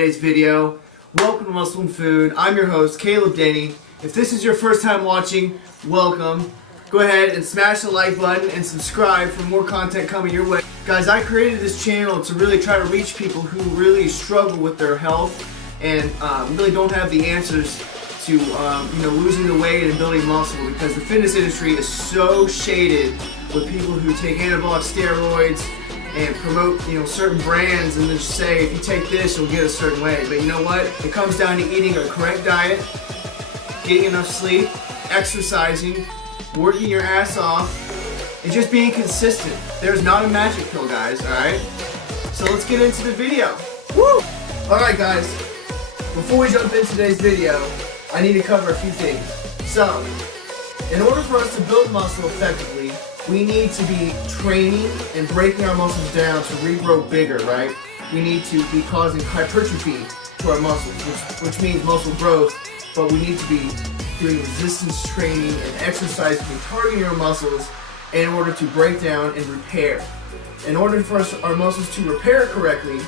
today's video. Welcome to Muscle and Food. I'm your host, Caleb Denny. If this is your first time watching, welcome. Go ahead and smash the like button and subscribe for more content coming your way. Guys, I created this channel to really try to reach people who really struggle with their health and really don't have the answers to losing the weight and building muscle, because the fitness industry is so shaded with people who take anabolic steroids and promote certain brands and just say if you take this you'll get a certain way. But you know what? It comes down to eating a correct diet, getting enough sleep, exercising, working your ass off, and just being consistent. There's not a magic pill, guys, alright? So let's get into the video. Woo! Alright guys, before we jump into today's video, I need to cover a few things. So, in order for us to build muscle effectively, we need to be training and breaking our muscles down to regrow bigger, right? We need to be causing hypertrophy to our muscles, which means muscle growth, but we need to be doing resistance training and exercising and targeting our muscles in order to break down and repair. In order for our muscles to repair correctly,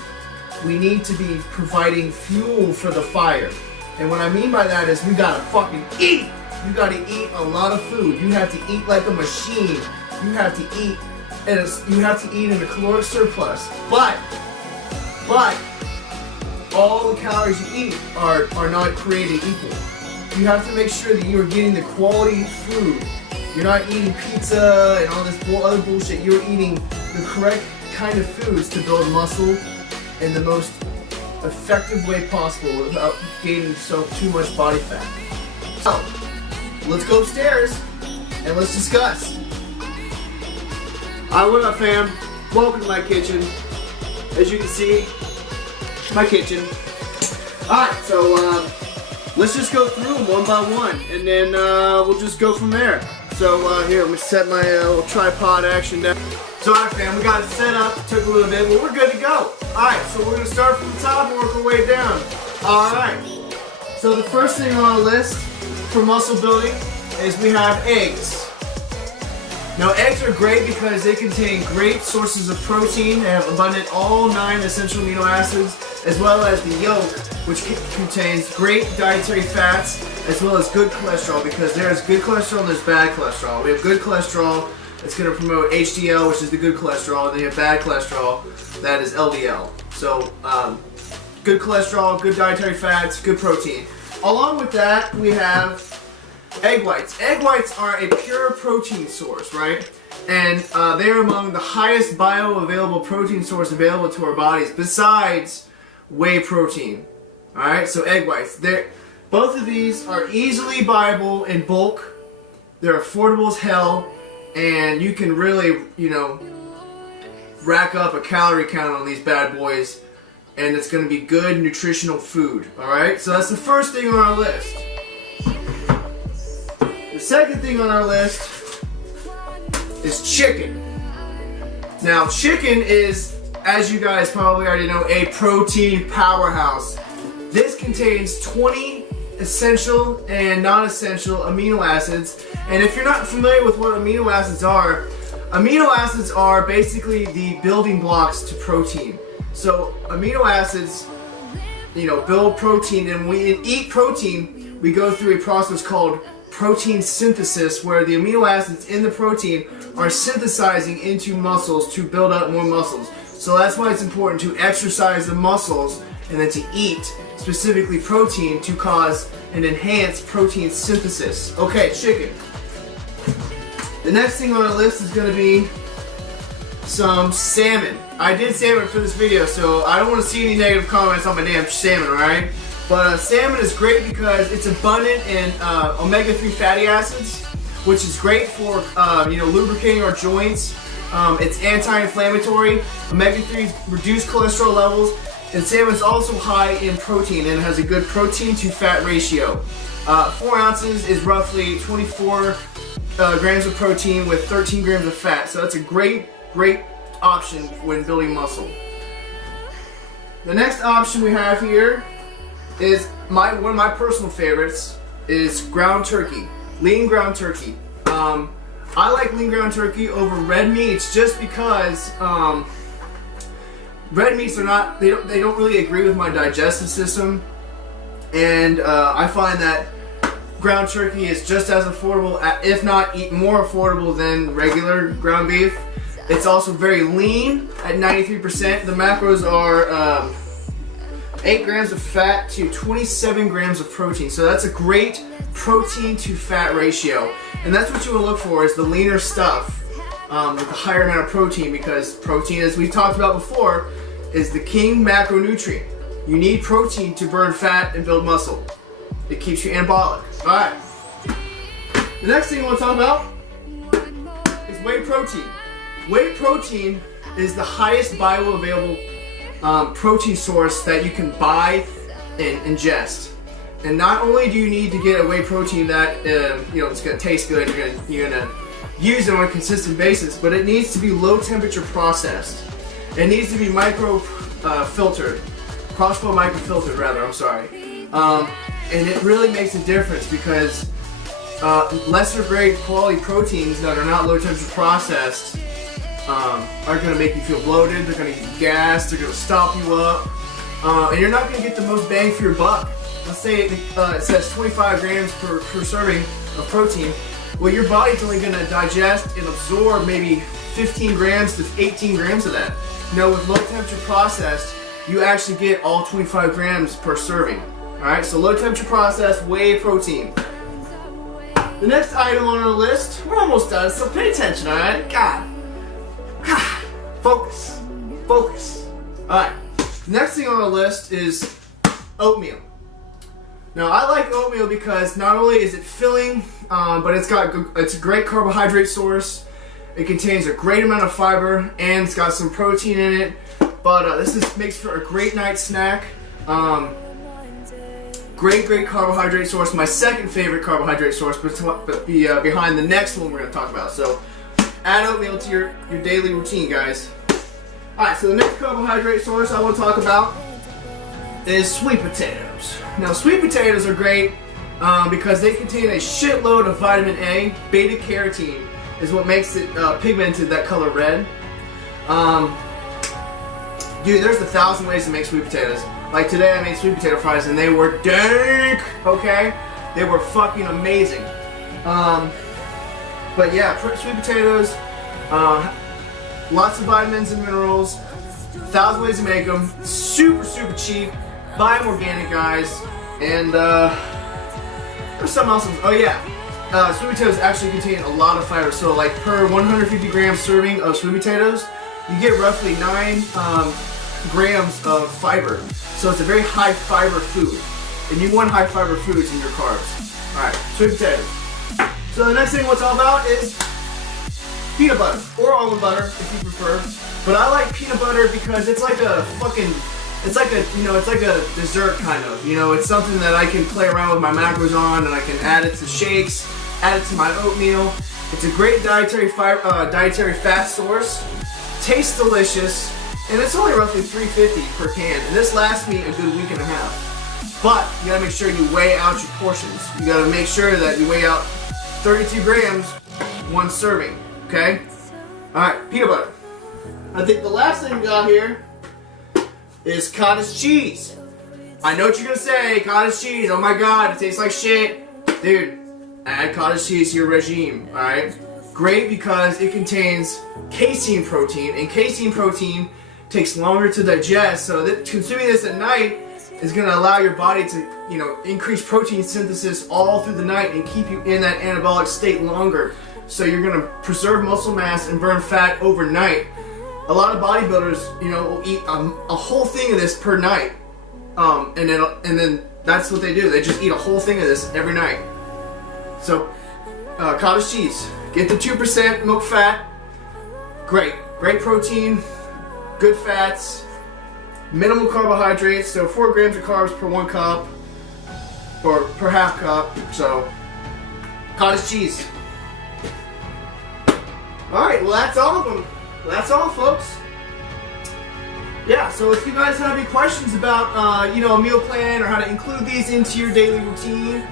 we need to be providing fuel for the fire. And what I mean by that is we gotta fucking eat! You gotta eat a lot of food. You have to eat like a machine. You have to eat, and you have to eat in a caloric surplus. But all the calories you eat are not created equal. You have to make sure that you are getting the quality food. You're not eating pizza and all this other bullshit. You're eating the correct kind of foods to build muscle in the most effective way possible without gaining too much body fat. So, let's go upstairs and let's discuss. Alright, what up fam? Welcome to my kitchen. As you can see, my kitchen. Alright, so let's just go through them one by one, and then we'll just go from there. So here, let me set my little tripod action down. So alright fam, we got it set up. It took a little bit, but we're good to go. Alright, so we're going to start from the top and work our way down. Alright, so the first thing on our list for muscle building is we have eggs. Now eggs are great because they contain great sources of protein. They have abundant all 9 essential amino acids, as well as the yolk, which contains great dietary fats, as well as good cholesterol, because there's good cholesterol and there's bad cholesterol. We have good cholesterol that's going to promote HDL, which is the good cholesterol, and then you have bad cholesterol, that is LDL. So good cholesterol, good dietary fats, good protein. Along with that, we have egg whites. Egg whites are a pure protein source, right? And they are among the highest bioavailable protein source available to our bodies, besides whey protein. Alright, so egg whites. Both of these are easily buyable in bulk. They're affordable as hell, and you can really, rack up a calorie count on these bad boys, and it's going to be good nutritional food. Alright, so that's the first thing on our list. The second thing on our list is chicken. Now, chicken is, as you guys probably already know, a protein powerhouse. This contains 20 essential and non-essential amino acids. And if you're not familiar with what amino acids are basically the building blocks to protein. So amino acids, build protein, and when we eat protein, we go through a process called protein synthesis, where the amino acids in the protein are synthesizing into muscles to build up more muscles. So that's why it's important to exercise the muscles and then to eat specifically protein to cause and enhance protein synthesis. Okay, chicken. The next thing on our list is going to be some salmon. I did salmon for this video, so I don't want to see any negative comments on my damn salmon, alright? But salmon is great because it's abundant in omega-3 fatty acids, which is great for lubricating our joints. It's anti-inflammatory. Omega-3s reduce cholesterol levels, and salmon is also high in protein, and it has a good protein to fat ratio. 4 ounces is roughly 24 grams of protein with 13 grams of fat, so that's a great option when building muscle. The next option we have here is one of my personal favorites is ground turkey, lean ground turkey. I like lean ground turkey over red meats just because red meats are not, they don't really agree with my digestive system, and I find that ground turkey is just as affordable, if not more affordable than regular ground beef. It's also very lean at 93%. The macros are 8 grams of fat to 27 grams of protein. So that's a great protein to fat ratio. And that's what you want to look for, is the leaner stuff with a higher amount of protein, because protein, as we talked about before, is the king macronutrient. You need protein to burn fat and build muscle. It keeps you anabolic. Alright. The next thing I want to talk about is whey protein. Whey protein is the highest bioavailable protein source that you can buy and ingest. And not only do you need to get a whey protein that it's going to taste good, you're going to use it on a consistent basis, but it needs to be low temperature processed. It needs to be filtered, cross-flow microfiltered rather. I'm sorry. And it really makes a difference, because lesser grade quality proteins that are not low temperature processed are going to make you feel bloated, they're going to give you gas, they're going to stop you up, and you're not going to get the most bang for your buck. Let's say it says 25 grams per serving of protein. Well, your body's only going to digest and absorb maybe 15 grams to 18 grams of that. With low temperature processed, you actually get all 25 grams per serving. Alright, so low temperature processed whey protein. The next item on our list, we're almost done, so pay attention, alright? God. Focus. Alright, the next thing on our list is oatmeal. Now, I like oatmeal because not only is it filling, but it's a great carbohydrate source. It contains a great amount of fiber, and it's got some protein in it. But makes for a great night snack. Great carbohydrate source. My second favorite carbohydrate source, but behind the next one we're going to talk about. So add oatmeal to your daily routine, guys. Alright, so the next carbohydrate source I want to talk about is sweet potatoes. Now, sweet potatoes are great because they contain a shitload of vitamin A. Beta carotene is what makes it pigmented that color red. Dude, there's 1,000 ways to make sweet potatoes. Like today I made sweet potato fries and they were dank, okay? They were fucking amazing. But yeah, sweet potatoes, lots of vitamins and minerals, 1,000 ways to make them, super cheap. Buy them organic, guys. And there's something else. Oh yeah, sweet potatoes actually contain a lot of fiber. So like per 150 gram serving of sweet potatoes, you get roughly 9 grams of fiber. So it's a very high fiber food. And you want high fiber foods in your carbs. Alright, sweet potatoes. So the next thing we'll talk about is peanut butter, or almond butter if you prefer. But I like peanut butter because it's like a it's like a dessert kind of. It's something that I can play around with my macros on, and I can add it to shakes, add it to my oatmeal. It's a great dietary fat source. Tastes delicious, and it's only roughly $3.50 per can, and this lasts me a good week and a half. But you gotta make sure you weigh out your portions. You gotta make sure that you weigh out 32 grams one serving. Okay? Alright, peanut butter. I think the last thing we got here is cottage cheese. I know what you're gonna say, cottage cheese, oh my god, it tastes like shit. Dude, add cottage cheese to your regime, alright? Great because it contains casein protein, and casein protein takes longer to digest, so that consuming this at night is gonna allow your body to, increase protein synthesis all through the night and keep you in that anabolic state longer. So you're gonna preserve muscle mass and burn fat overnight. A lot of bodybuilders, will eat a whole thing of this per night, and then that's what they do. They just eat a whole thing of this every night. So, cottage cheese, get the 2% milk fat. Great protein, good fats, minimal carbohydrates. So 4 grams of carbs per 1 cup, or per half cup. So, cottage cheese. All right, well that's all of them. That's all, folks. Yeah, so if you guys have any questions about, a meal plan or how to include these into your daily routine,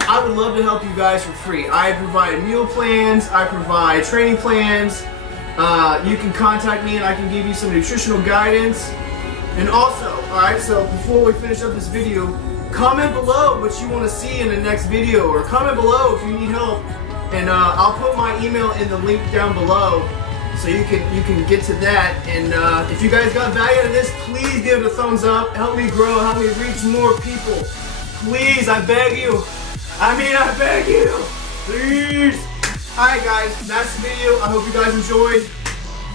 I would love to help you guys for free. I provide meal plans, I provide training plans, You can contact me and I can give you some nutritional guidance. And also, alright, so before we finish up this video, comment below what you want to see in the next video, or comment below if you need help. And I'll put my email in the link down below, so you can get to that. And if you guys got value out of this, please give it a thumbs up. Help me grow, help me reach more people. Please, I beg you. I beg you. Please. Alright guys, that's the video. I hope you guys enjoyed.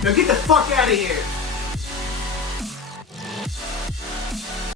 Now get the fuck out of here.